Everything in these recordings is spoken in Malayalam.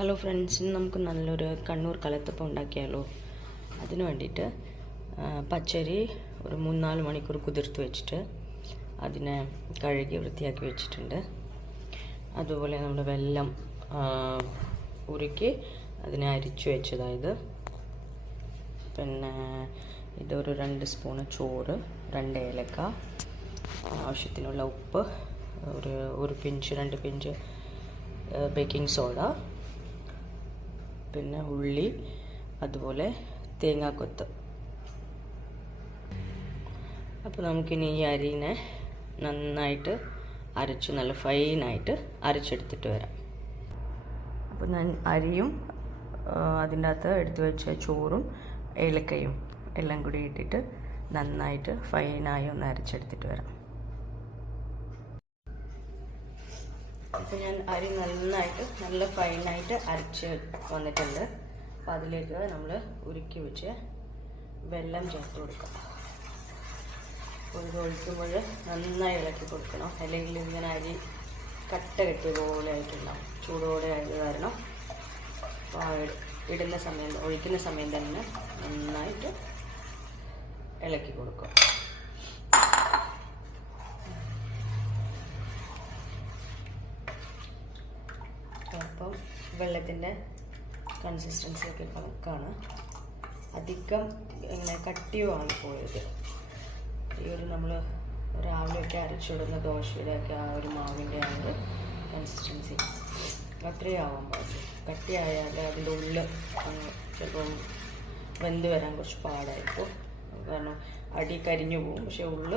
ഹലോ ഫ്രണ്ട്സ്, ഇന്ന് നമുക്ക് നല്ലൊരു കണ്ണൂർ കലത്തപ്പം ഉണ്ടാക്കിയാലോ. അതിന് വേണ്ടിയിട്ട് പച്ചരി ഒരു 3-4 മണിക്കൂർ കുതിർത്ത് വെച്ചിട്ട് അതിനെ കഴുകി വൃത്തിയാക്കി വെച്ചിട്ടുണ്ട്. അതുപോലെ നമ്മുടെ വെല്ലം ഉരുക്കി അതിനെ അരിച്ചു വെച്ചതായത്. പിന്നെ ഇതൊരു 2 സ്പൂണ് ചോറ്, 2 ഏലക്ക, ആവശ്യത്തിനുള്ള ഉപ്പ്, ഒരു പിഞ്ച് 2 പിഞ്ച് ബേക്കിംഗ് സോഡ, പിന്നെ ഉള്ളി, അതുപോലെ തേങ്ങാക്കൊത്ത്. അപ്പോൾ നമുക്കിനി ഈ അരിനെ നന്നായിട്ട് അരച്ച് നല്ല ഫൈനായിട്ട് അരച്ചെടുത്തിട്ട് വരാം. അപ്പോൾ ഞാൻ അരിയും അതിൻ്റെ അകത്ത് എടുത്തു വെച്ച ചോറും ഏലക്കയും എല്ലാം കൂടി ഇട്ടിട്ട് നന്നായിട്ട് ഫൈനായി ഒന്ന് അരച്ചെടുത്തിട്ട് വരാം. അപ്പോൾ ഞാൻ അരി നല്ല ഫൈനായിട്ട് അരച്ച് വന്നിട്ടുണ്ട്. അപ്പോൾ അതിലേക്ക് നമ്മൾ ഉരുക്കി വെച്ച് വെല്ലം ചേർത്ത് കൊടുക്കാം. അപ്പോൾ ഇത് ഒഴിക്കുമ്പോൾ നന്നായി ഇളക്കി കൊടുക്കണം, അല്ലെങ്കിൽ ഇങ്ങനെ അരി കട്ട കെട്ടിയ പോലെ ആയിട്ടുണ്ടാവും. ചൂടോടെ ആയത് കാരണം അപ്പോൾ ഒഴിക്കുന്ന സമയം തന്നെ നന്നായിട്ട് ഇളക്കി കൊടുക്കും. അപ്പം വെള്ളത്തിൻ്റെ കൺസിസ്റ്റൻസിയൊക്കെ കണക്കാണ്, അധികം ഇങ്ങനെ കട്ടിയോ ആയിപ്പോയത്. ഈ ഒരു നമ്മൾ രാവിലെയൊക്കെ അരച്ചിടുന്ന ദോശയുടെയൊക്കെ ആ ഒരു മാവിൻ്റെ ആ ഒരു കൺസിസ്റ്റൻസി അത്രയും ആവാൻ പാടില്ല. കട്ടിയായാൽ അതിൻ്റെ ഉള്ളിൽ ചിലപ്പം വെന്ത് വരാൻ കുറച്ച് പാടായിരിക്കും, കാരണം അടി കരിഞ്ഞു പോകും, പക്ഷേ ഉള്ളിൽ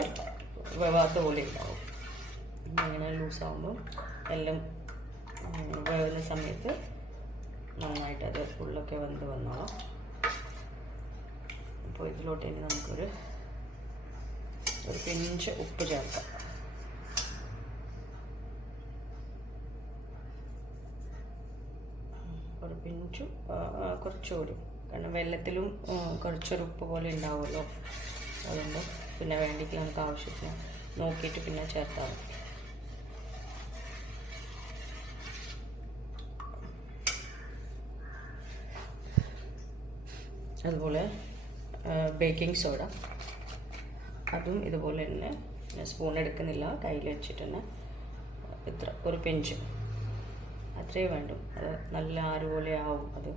വേവാത്ത പോലെ ഉണ്ടാവും. ഇങ്ങനെ ലൂസാകുമ്പോൾ എല്ലാം വേവുന്ന സമയത്ത് നന്നായിട്ട് അത് ഉള്ളൊക്കെ വെന്ത് വന്നോളാം. അപ്പോൾ ഇതിലോട്ട് ഇനി നമുക്കൊരു പിഞ്ച് ഉപ്പ് ചേർക്കാം. ഒരു പിഞ്ചും കുറച്ചുകൂടി, കാരണം വെള്ളത്തിലും കുറച്ചൊരു ഉപ്പ് പോലെ ഉണ്ടാവുമല്ലോ. അതുകൊണ്ട് പിന്നെ വേണ്ടിയിട്ട് നമുക്ക് ആവശ്യത്തിന് നോക്കിയിട്ട് പിന്നെ ചേർത്താൽ മതി. അതുപോലെ ബേക്കിംഗ് സോഡ, അതും ഇതുപോലെ തന്നെ സ്പൂൺ എടുക്കുന്നില്ല, കയ്യിൽ വെച്ചിട്ട് തന്നെ ഒരു പിഞ്ച് അത്രയേ വേണ്ടു. അത് നല്ല ആറുപോലെ ആവും. അത്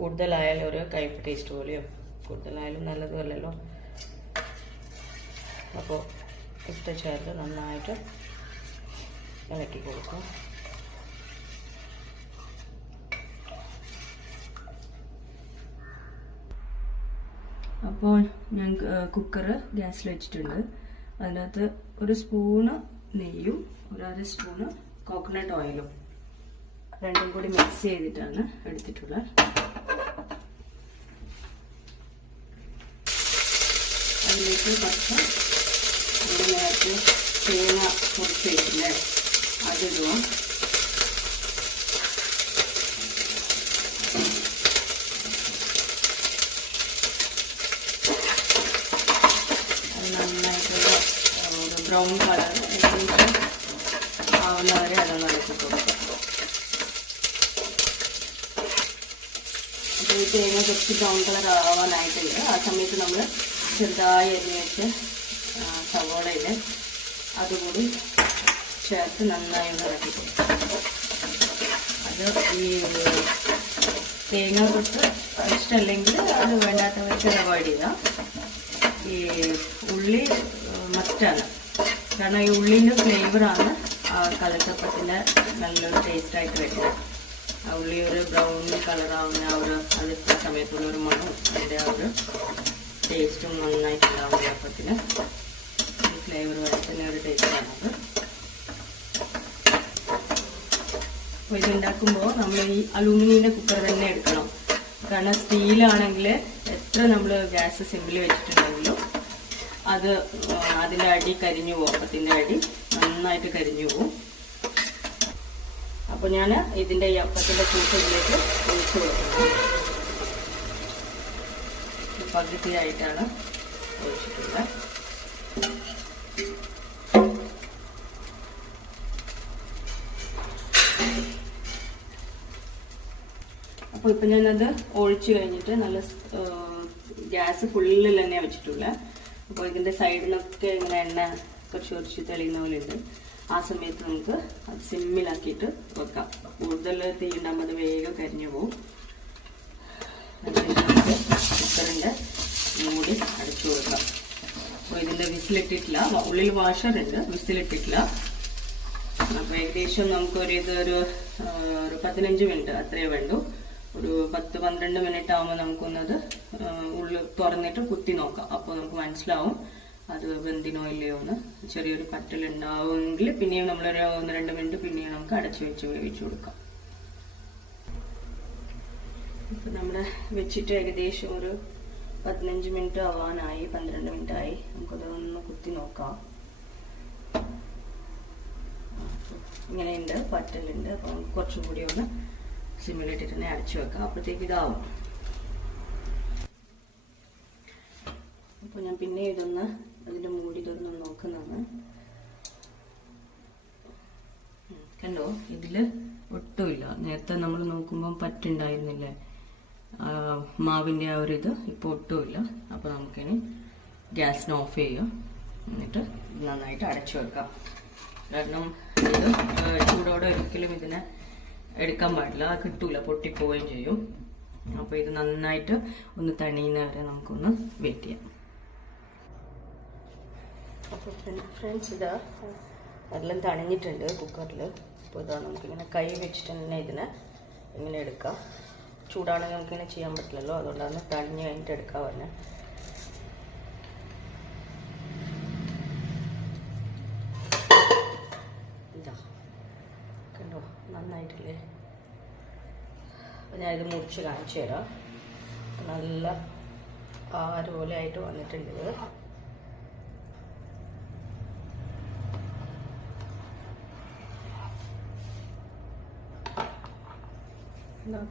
കൂടുതലായാലും ഒരു കയ്പ്പ് ടേസ്റ്റ് പോലെയോ, കൂടുതലായാലും നല്ലതുമല്ലല്ലോ. അപ്പോൾ ഇട്ട് ചേർത്ത് നന്നായിട്ട് ഇളക്കി കൊടുക്കും. അപ്പോൾ ഞാൻ കുക്കർ ഗ്യാസിൽ വെച്ചിട്ടുണ്ട്. അതിനകത്ത് ഒരു സ്പൂണ് നെയ്യും 1/2 സ്പൂണ് കോക്കനട്ട് ഓയിലും രണ്ടും കൂടി മിക്സ് ചെയ്തിട്ടാണ് എടുത്തിട്ടുള്ളത്. അതിലേക്ക് കുറച്ച് നേരത്തെ തേങ്ങ പൊടിച്ച് വെച്ചില്ലേ, അതിടുക. ബ്രൗൺ കളർ ആവുന്നവരെ അതൊന്ന് ഇളക്കി കൊടുക്കാം. അപ്പോൾ ഈ തേങ്ങ കുറച്ച് ബ്രൗൺ കളർ ആവാനായിട്ടുണ്ട്. ആ സമയത്ത് നമ്മൾ ചെറുതായി അരിഞ്ഞ് വെച്ച് സവോളയിൽ അതുകൂടി ചേർത്ത് നന്നായി ഒന്ന് ഇളക്കി കൊടുക്കാം. അത് ഈ തേങ്ങ കുറച്ച് ഇഷ്ടമല്ലെങ്കിൽ അത് വേണ്ടാത്തവർക്ക് അവോയ്ഡ് ചെയ്യാം. ഈ ഉള്ളി മസ്റ്റാണ്, കാരണം ഈ ഉള്ളിൻ്റെ ഫ്ലേവറാണ് ആ കലത്തപ്പത്തിൻ്റെ നല്ലൊരു ടേസ്റ്റായിട്ട് വരുന്നത്. ആ ഉള്ളി ഒരു ബ്രൗൺ കളറാവുന്ന ആ ഒരു അതിൻ്റെ സമയത്തുള്ളൊരു മണം, അതിൻ്റെ ആ ഒരു ടേസ്റ്റും നന്നായിട്ടുണ്ടാവും. അപ്പത്തിന് ഈ ഫ്ലേവർ വരുന്ന ഒരു ടേസ്റ്റാണത്. അപ്പോൾ ഇതുണ്ടാക്കുമ്പോൾ നമ്മൾ ഈ അലൂമിനിയൻ്റെ കുക്കർ തന്നെ എടുക്കണം, കാരണം സ്റ്റീലാണെങ്കിൽ എത്ര നമ്മൾ ഗ്യാസ് സിമ്പിൾ വെച്ചിട്ടുണ്ടെങ്കിലും അത് അതിൻ്റെ അടി കരിഞ്ഞു പോകും. അപ്പത്തിൻ്റെ അടി നന്നായിട്ട് കരിഞ്ഞു പോകും. അപ്പോൾ ഞാൻ ഇതിൻ്റെ ഈ അപ്പത്തിൻ്റെ കൂട്ടിലേക്ക് ഒഴിച്ചു കൊടുക്കുന്നത്. പകുതിയായിട്ടാണ് ഒഴിച്ചിട്ടുള്ളത്. അപ്പോൾ ഇപ്പം ഞാനത് ഒഴിച്ച് കഴിഞ്ഞിട്ട് നല്ല ഗ്യാസ് ഫുള്ളിൽ തന്നെ വെച്ചിട്ടുള്ള. അപ്പോൾ ഇതിൻ്റെ സൈഡിലൊക്കെ ഇങ്ങനെ എണ്ണ കുറച്ച് തെളിയുന്ന പോലെ ഉണ്ട്. ആ സമയത്ത് നമുക്ക് അത് സിമ്മിലാക്കിയിട്ട് വെക്കാം. കൂടുതൽ തീ ഉണ്ടാകുമ്പോൾ അത് വേഗം കരിഞ്ഞു പോകും. കുക്കറിൻ്റെ മൂടി അടച്ചു കൊടുക്കാം. അപ്പോൾ ഇതിൻ്റെ വിസിലിട്ടിട്ടില്ല, ഉള്ളിൽ വാഷറുണ്ട്, വിസിലിട്ടിട്ടില്ല. അപ്പോൾ ഏകദേശം നമുക്കൊരു ഇതൊരു 15 മിനിറ്റ് അത്രയേ വേണ്ടൂ. ഒരു 10-12 മിനിറ്റ് ആകുമ്പോൾ നമുക്കൊന്നത് ഉള്ളിൽ തുറന്നിട്ട് കുത്തി നോക്കാം. അപ്പോൾ നമുക്ക് മനസ്സിലാവും അത് വെന്തിനോ ഇല്ലയോ എന്ന്. ചെറിയൊരു പറ്റലുണ്ടാവുമെങ്കിൽ പിന്നെയും നമ്മളൊരു 1-2 മിനിറ്റ് പിന്നെയും നമുക്ക് അടച്ചു വെച്ച് വേവിച്ചു കൊടുക്കാം. ഇപ്പം നമ്മൾ വെച്ചിട്ട് ഏകദേശം ഒരു 15 മിനിറ്റ് ആവാനായി, 12 മിനിറ്റ് ആയി. നമുക്കതൊന്ന് കുത്തി നോക്കാം. ഇങ്ങനെയുണ്ട്, പറ്റലുണ്ട്. അപ്പോൾ നമുക്ക് കുറച്ചും കൂടി ഒന്ന് സിമ്മിലിട്ടിട്ട് തന്നെ അടച്ചു വെക്കാം. അപ്പോഴത്തേക്ക് ഇതാവും. അപ്പോൾ ഞാൻ പിന്നെ ഇതൊന്ന് അതിൻ്റെ മൂടി തുറന്ന് നോക്കുന്നതാണ്. കണ്ടോ, ഇതിൽ ഒട്ടുമില്ല. നേരത്തെ നമ്മൾ നോക്കുമ്പം പറ്റുണ്ടായിരുന്നില്ലേ മാവിൻ്റെ ആ ഒരു ഇത്, ഇപ്പോൾ ഒട്ടുമില്ല. അപ്പോൾ നമുക്കിനി ഗ്യാസിന് ഓഫ് ചെയ്യാം. എന്നിട്ട് നന്നായിട്ട് അടച്ചു വെക്കാം. കാരണം ഇത് ചൂടോടെ ഒരിക്കലും ഇതിനെ എടുക്കാൻ പാടില്ല, കിട്ടൂല, പൊട്ടിപ്പോവുകയും ചെയ്യും. അപ്പോൾ ഇത് നന്നായിട്ട് ഒന്ന് തണിയുന്ന വരെ നമുക്കൊന്ന് വെയിറ്റ് ചെയ്യാം. അപ്പോൾ ഫ്രണ്ട്സ്, ഇതാ എല്ലാം തണിഞ്ഞിട്ടുണ്ട് കുക്കറിൽ. അപ്പോൾ ഇതാ നമുക്കിങ്ങനെ കൈ വെച്ചിട്ട് തന്നെ ഇതിനെ ഇങ്ങനെ എടുക്കാം. ചൂടാണെങ്കിൽ നമുക്കിങ്ങനെ ചെയ്യാൻ പറ്റില്ലല്ലോ, അതുകൊണ്ടാണ് തണിഞ്ഞ് കഴിഞ്ഞിട്ട് എടുക്കാൻ പറഞ്ഞത്. ഇതാ കണ്ടോ, നന്നായിട്ടില്ലേ? അപ്പോൾ ഞാനിത് മുറിച്ച് കാണിച്ചു തരാം. നല്ല ആര് പോലെ ആയിട്ട് വന്നിട്ടുണ്ട് ഇത്.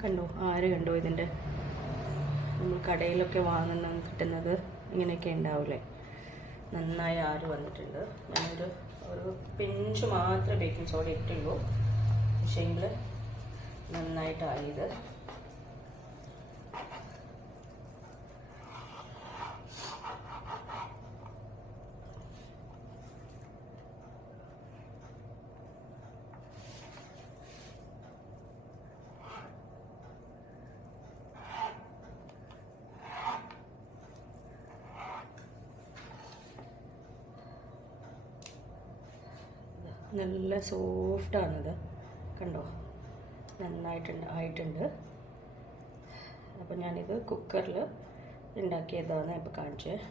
കണ്ടോ, ആര് കണ്ടോ? ഇതിൻ്റെ നമ്മൾ കടയിലൊക്കെ കിട്ടുന്നത് ഇങ്ങനെയൊക്കെ ഉണ്ടാവില്ലേ? നന്നായി ആര് വന്നിട്ടുണ്ട്. ഞാനൊരു പിഞ്ച് മാത്രമേ ബേക്കിംഗ് സോഡ ഇട്ടുള്ളൂ, പക്ഷേങ്കിൽ നന്നായിട്ടായത്. നല്ല സോഫ്റ്റാണിത്, കണ്ടോ, ആയിട്ടുണ്ട്. അപ്പോൾ ഞാനിത് കുക്കറിൽ ഉണ്ടാക്കിയതാണ് ഇപ്പോൾ കാണിച്ചത്.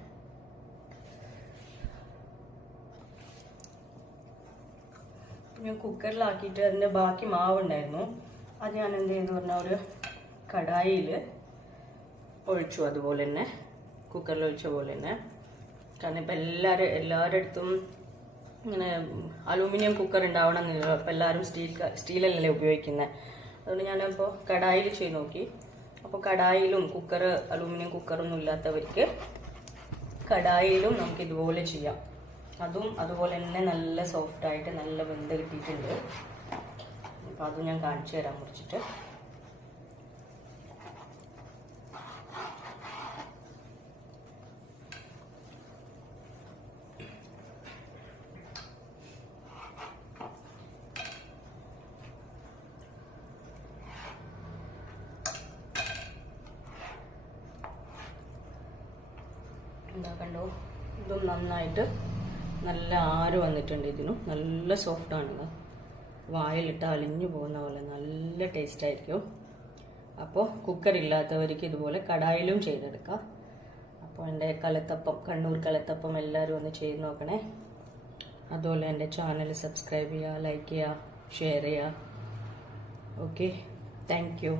ഞാൻ കുക്കറിലാക്കിയിട്ട് അതിൻ്റെ ബാക്കി മാവുണ്ടായിരുന്നു, അത് ഞാൻ എന്ത് ചെയ്തു പറഞ്ഞാൽ ഒരു കടായിൽ ഒഴിച്ചു. അതുപോലെ തന്നെ കുക്കറിൽ ഒഴിച്ച പോലെ തന്നെ. കാരണം ഇപ്പം എല്ലാവരുടെ അടുത്തും ഇങ്ങനെ അലൂമിനിയം കുക്കർ ഉണ്ടാവണമെന്നില്ലല്ലോ. അപ്പോൾ എല്ലാവരും സ്റ്റീലല്ലേ ഉപയോഗിക്കുന്നത്. അതുകൊണ്ട് ഞാനിപ്പോൾ കടായിൽ ചെയ്ത് നോക്കി. അപ്പോൾ കടായിലും അലൂമിനിയം കുക്കറൊന്നും ഇല്ലാത്തവർക്ക് കടായിലും നമുക്ക് ഇതുപോലെ ചെയ്യാം. അതും അതുപോലെ തന്നെ നല്ല സോഫ്റ്റായിട്ട് നല്ല വെന്ത് കിട്ടിയിട്ടുണ്ട്. അപ്പോൾ അതും ഞാൻ കാണിച്ചു തരാൻ മുറിച്ചിട്ട്. എന്താ കണ്ടോ, ഇതും നന്നായിട്ട് നല്ല ആര് വന്നിട്ടുണ്ട്. ഇതിനും നല്ല സോഫ്റ്റാണ്. വായിലിട്ട് അലിഞ്ഞു പോകുന്ന പോലെ നല്ല ടേസ്റ്റ് ആയിരിക്കും. അപ്പോൾ കുക്കറില്ലാത്തവർക്ക് ഇതുപോലെ കടായിലും ചെയ്തെടുക്കാം. അപ്പോൾ എൻ്റെ കണ്ണൂർ കലത്തപ്പം എല്ലാവരും ഒന്ന് ചെയ്ത് നോക്കണേ. അതുപോലെ എൻ്റെ ചാനൽ സബ്സ്ക്രൈബ് ചെയ്യുക, ലൈക്ക് ചെയ്യുക, ഷെയർ ചെയ്യുക. Okay, thank you.